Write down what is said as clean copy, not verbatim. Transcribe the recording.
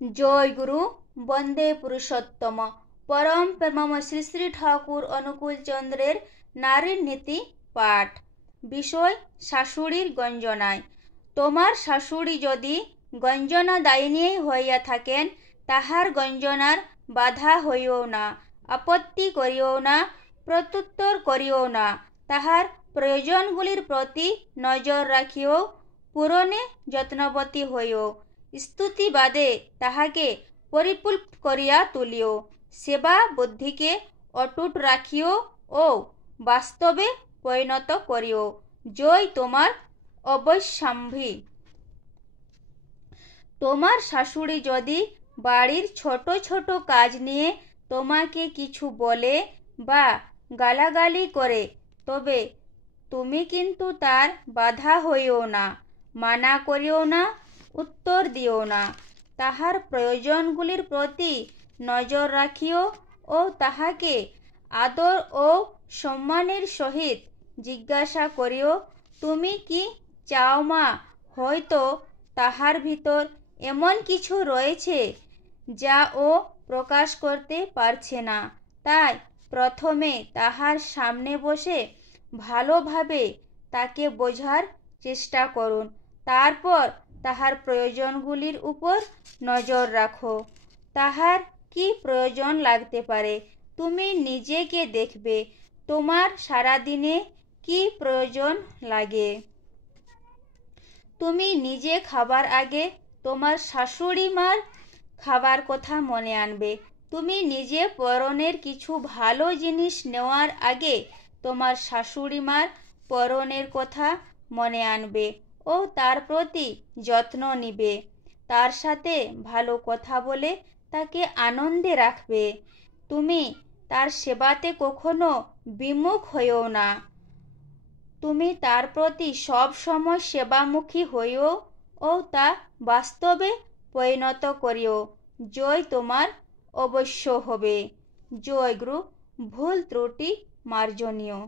জয় গুরু, বন্দে পুরুষোত্তম। পরম প্রেমম শ্রী শ্রী ঠাকুর অনুকূল চন্দ্রের নারীর নীতি পাঠ। বিষয় শাশুড়ির গঞ্জনায়। তোমার শাশুড়ি যদি গঞ্জনা দায়িনী হইয়া থাকেন, তাহার গঞ্জনার বাধা হইও না, আপত্তি করিও না, প্রত্যুত্তর করিও না। তাহার প্রয়োজনগুলির প্রতি নজর রাখিও, পূরণে যত্নবতী হইও। স্তুতি বাদে তাহাকে পরিপূর্ণ করিয়া তুলিও। সেবা বুদ্ধিকে অটুট রাখিও ও বাস্তবে পরিণত করিও। জয় তোমার অবশ্যম্ভাবী। তোমার শাশুড়ি যদি বাড়ির ছোট ছোট কাজ নিয়ে তোমাকে কিছু বলে বা গালাগালি করে, তবে তুমি কিন্তু তার বাধা হইও না, মানা করিও না, উত্তর দিও না। তাহার প্রয়োজনগুলির প্রতি নজর রাখিও ও তাহাকে আদর ও সম্মানের সহিত জিজ্ঞাসা করিও, তুমি কি চাও মা? হয়তো তাহার ভিতর এমন কিছু রয়েছে যা ও প্রকাশ করতে পারছে না, তাই প্রথমে তাহার সামনে বসে ভালোভাবে তাকে বোঝার চেষ্টা করুন। তারপর তাহার প্রয়োজনগুলির উপর নজর রাখো। তাহার কি প্রয়োজন লাগতে পারে তুমি নিজেকে দেখবে, তোমার সারাদিনে কি প্রয়োজন লাগে। তুমি নিজে খাবার আগে তোমার শাশুড়ি মার খাবার কথা মনে আনবে। তুমি নিজে পরনের কিছু ভালো জিনিস নেওয়ার আগে তোমার শাশুড়ি মার পরনের কথা মনে আনবে ও তার প্রতি যত্ন নিবে। তার সাথে ভালো কথা বলে তাকে আনন্দে রাখবে। তুমি তার সেবাতে কখনো বিমুখ হইও না। তুমি তার প্রতি সব সময় সেবামুখী হইও ও তা বাস্তবে পরিণত করিও। জয় তোমার অবশ্য হবে। জয় গুরু। ভুল ত্রুটি মার্জনীয়।